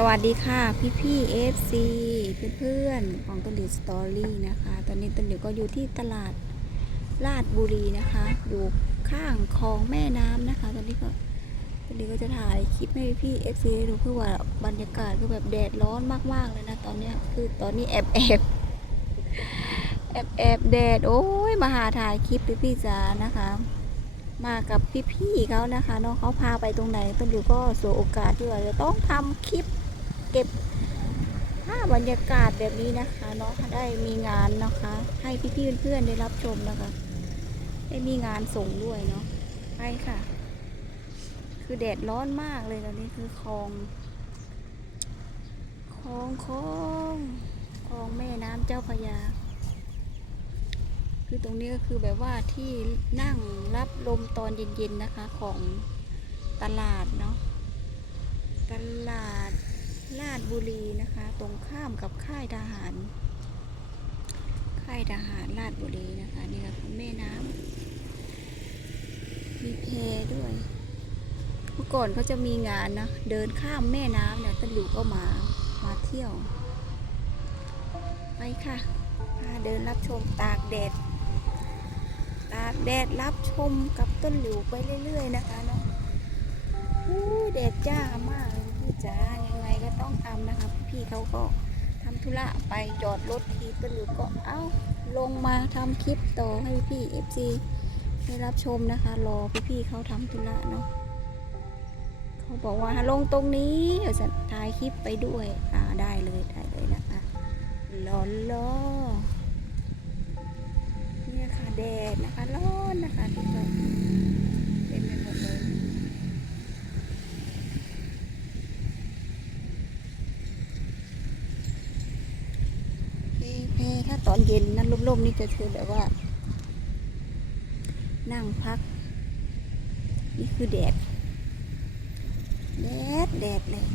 สวัสดีค่ะพี่พี่เอฟซีเพื่อนๆของต้นหลิวสตอรี่นะคะ ตอนนี้ต้นหลิวก็อยู่ที่ตลาดลาดบุรีนะคะ อยู่ข้างคลองแม่น้ำนะคะ ตอนนี้ก็ต้นหลิวก็จะถ่ายคลิปให้พี่เอฟซีดูเพื่อว่าบรรยากาศก็แบบแดดร้อนมากๆเลยนะตอนนี้คือตอนนี้แอบแอบแอบแอบแดดโอ้ยมาหาถ่ายคลิปพี่พี่จ๋านะคะ มากับพี่ๆเขานะคะเนาะเขาพาไปตรงไหนต้นหลิวก็สวโอกาสที่ว่าจะต้องทำคลิป เก็บภาพบรรยากาศแบบนี้นะคะเนาะได้มีงานนะคะ ให้พี่ๆเพื่อนๆได้รับชมนะคะ ได้มีงานส่งด้วยเนาะไปค่ะ คือแดดร้อนมากเลยตอนนี้คือคลองคลองคลองคลองแม่น้ำเจ้าพยา คือตรงนี้ก็คือแบบว่าที่นั่งรับลมตอนเย็นๆนะคะของตลาดเนาะตลาด ลาดบุรีนะคะ ตรงข้ามกับค่ายทหาร ค่ายทหารลาดบุรีนะคะนี่ก็คือแม่น้ำมีแพด้วยเมื่อก่อนเขาจะมีงานนะเดินข้ามแม่น้ำเนี่ยตะหลิวก็มามาเที่ยว ไปค่ะพาเดินรับชมตากแดดตากแดดรับชมกับต้นหลิวไปเรื่อย ๆ นะคะเนาะอู้แดดจ้ามากพี่จ๋าไง ต้องทำนะคะ พี่เขาก็ทำธุระไปจอดรถทีต้นหลิวก็เอ้าลงมาทำคลิปต่อให้พี่เอฟซีได้รับชมนะคะ รอพี่ๆเขาทำธุระเนาะเขาบอกว่าลงตรงนี้เดี๋ยวจะถ่ายคลิปไปด้วย อ่าได้เลยได้เลยนะคะร้อรอเนี่ยค่ะแดดนะคะร้อนนะคะทุกคนเต็มไปหมดเลย ถ้าตอนเย็นนั้นร่มๆนี่จะคือแบบว่า นั่งพัก นี่คือแดด แดดแดดเลย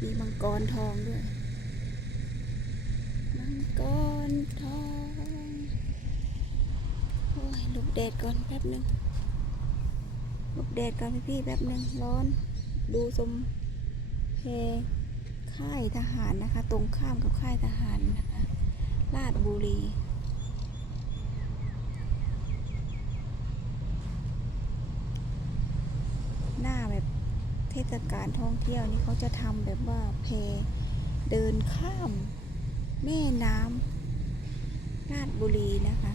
มีมังกรทองด้วย มังกรทอง ยหลบแดดก่อนแป๊บหนึ่งหลบแดดก่อนพี่พี่ๆแป๊บหนึ่งร้อน ดูสมเพค่ายทหารนะคะ ตรงข้ามกับค่ายทหารนะคะลาดบุรีหน้าแบบเทศกาลท่องเที่ยวนี่เขาจะทำแบบว่าเพเดินข้ามแม่น้ำราชบุรีนะคะ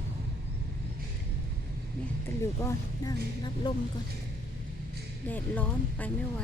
อยู่ก่อน นั่งรับลมก่อน แดดร้อนไปไม่ไหว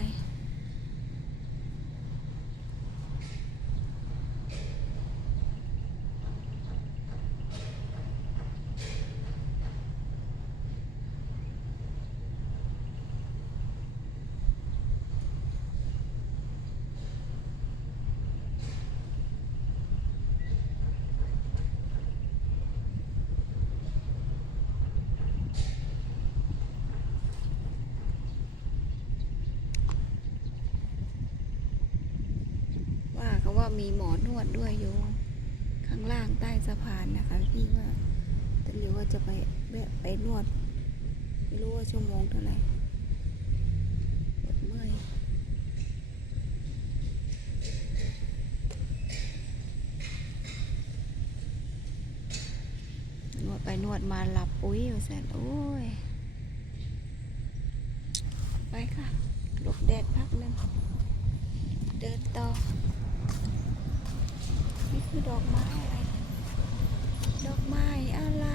ว่า เขาว่ามีหมอนวดด้วยอยู่ ข้างล่างใต้สะพานนะคะพี่ว่าตะหลิวว่าจะไปแวะไปนวด ไม่รู้ว่าชั่วโมงเท่าไหร่ปวดเมื่อยนวดไปนวดมาหลับอุ้ยแสนโอ้ย ไปค่ะหลบแดดพักหนึงเดินต่อ นี่คือดอกไม้อะไร ดอกไม้อะไร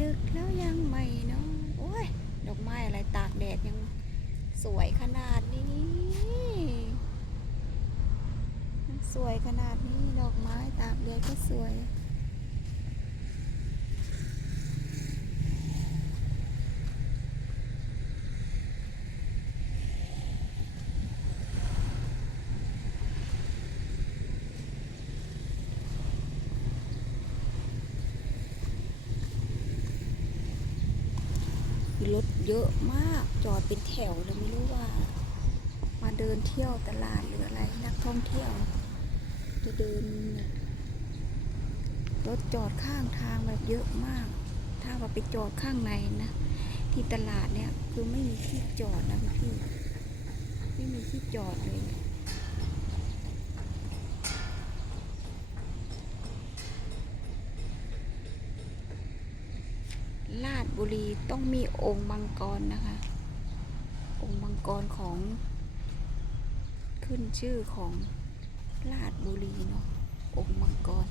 ดึกแล้วยังไม่เนาะโอ้ย ดอกไม้อะไรตากแดดยังสวยขนาดนี้ สวยขนาดนี้ ดอกไม้ตากแดดก็สวย คือรถเยอะมากจอดเป็นแถวเลยไม่รู้ว่า มาเดินเที่ยวตลาดหรืออะไรนักท่องเที่ยว จะเดิน รถจอดข้างทางแบบเยอะมาก ถ้าว่าไปจอดข้างในนะที่ตลาดเนี่ยคือไม่มีที่จอดนะพี่ไม่มีที่จอดเลย ลาดบุรี ต้องมีองค์มังกรนะคะ องค์มังกรของ ขึ้นชื่อของลาดบุรีเนาะองค์มังกร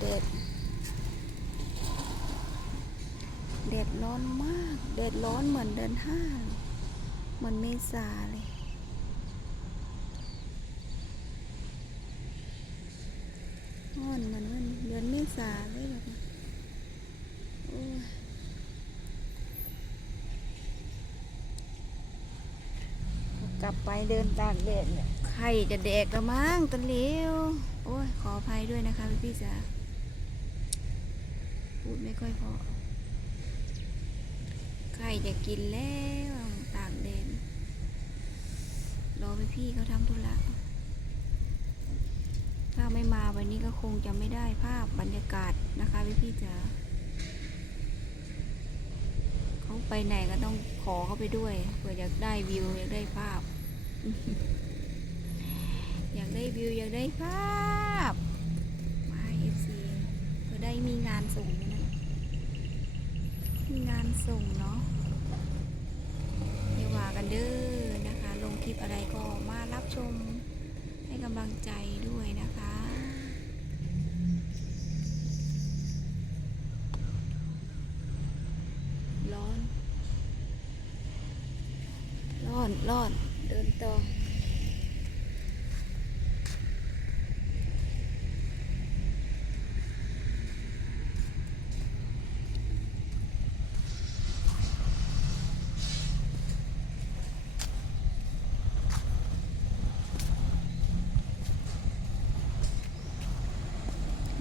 แดดแดดร้อนมากแดดร้อนเหมือนเดือนห้า เหมือนเมษาเลยร้อนเหมือนวันเดือนเมษาเลยแบบนี้โอ้ยกลับไปเดินตากแดดเนี่ยใครจะแดกละมั้งตะเหลวโอ้ย ขออภัยด้วยนะคะพี่พี่จ๋าพูดไม่ค่อยพอใกล้จะกินแล้ว อพี่พี่เขาทำธุระถ้าไม่มาวันนี้ก็คงจะไม่ได้ภาพบรรยากาศนะคะพี่พี่จ๋าเขาไปไหนก็ต้องขอเขาไปด้วยเผื่ออยากได้วิวอยากได้ภาพ อยากได้วิวอยากได้ภาพมาเอฟซีก็ได้มีงานส่งนะมีงานส่งเนาะอย่าว่ากันเด้อ ลงคลิปอะไรก็มารับชมให้กำลังใจด้วยนะคะร้อนร้อนร้อน เดินต่อ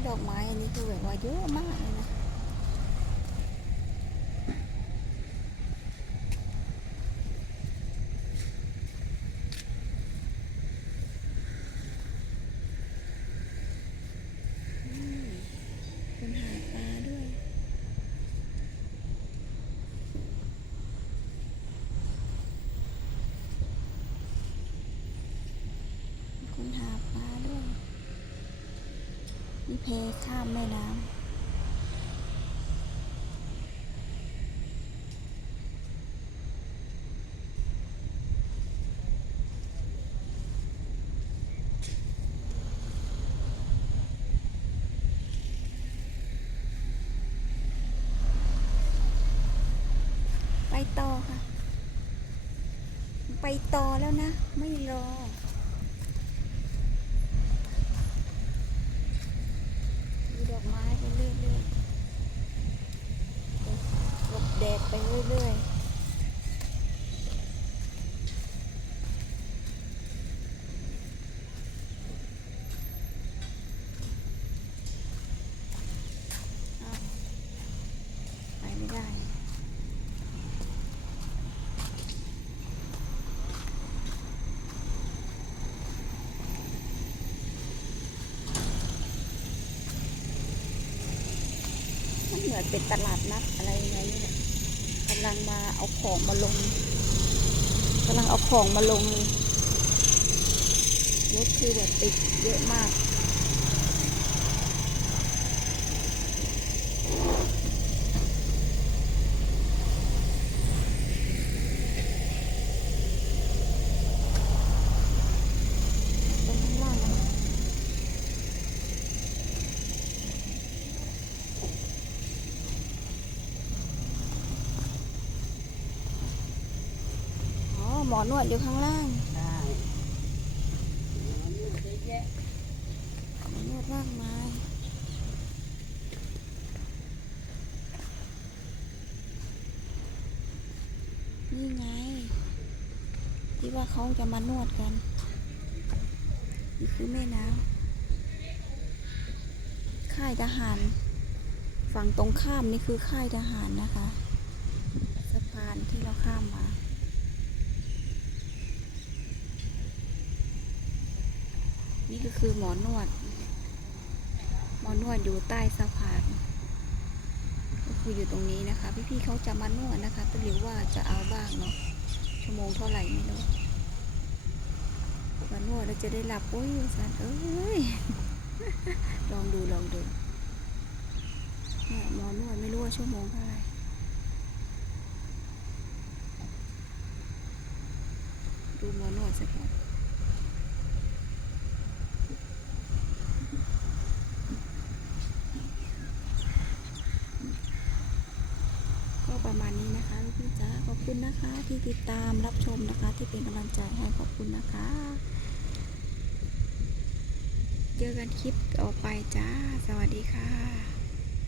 ดอกไม้อันนี้ คือแบบว่าเยอะมากเลยนะ อืมคนหาปลาด้วย คนหาปลาด้วย นี่เพข้ามแม่น้ำไปต่อค่ะ ไปต่อแล้วนะ ไม่รอ ดูดอกไม้ไปเรื่อยๆหลบแดดไปเรื่อยๆอ้าวไปไม่ได้ มือนเป็นตลาดนัดอะไรยังไงนี่แหละกำลังมาเอาของมาลงกำลังเอาของมาลงรถคือแบบติดเยอะมาก ลงข้างล่างนะ อ๋อหมอนวดอยู่ข้างล่างใช่หมอนวดมากมายนี่ไง ที่ว่าเขาจะมานวดกัน นี่คือแม่น้ำค่ายทหาร ฝั่งตรงข้ามนี่คือค่ายทหารนะคะ สะพานที่เราข้ามมา นี่ก็คือหมอนวด หมอนวดอยู่ใต้สะพาน ก็คืออยู่ตรงนี้นะคะ พี่ๆเขาจะมานวดนะคะตะหลิวว่าจะเอาบ้างเนาะ ชั่วโมงเท่าไหร่ไม่รู้มานวดแล้วจะได้หลับโอ้ยสันเอ้ย ลองดูลองดูเนี่ยหมอนวดไม่รู้ว่าชั่วโมงเท่าไหร่ดูหมอนวดสักก่อนก็ประมาณนี้นะคะลูกพี่จ๋าขอบ คุณนะคะ ที่ติดตามรับชมนะคะ ที่เป็นกำลังใจให้ขอบคุณนะคะ เจอกันคลิปต่อไปจ้า สวัสดีค่ะ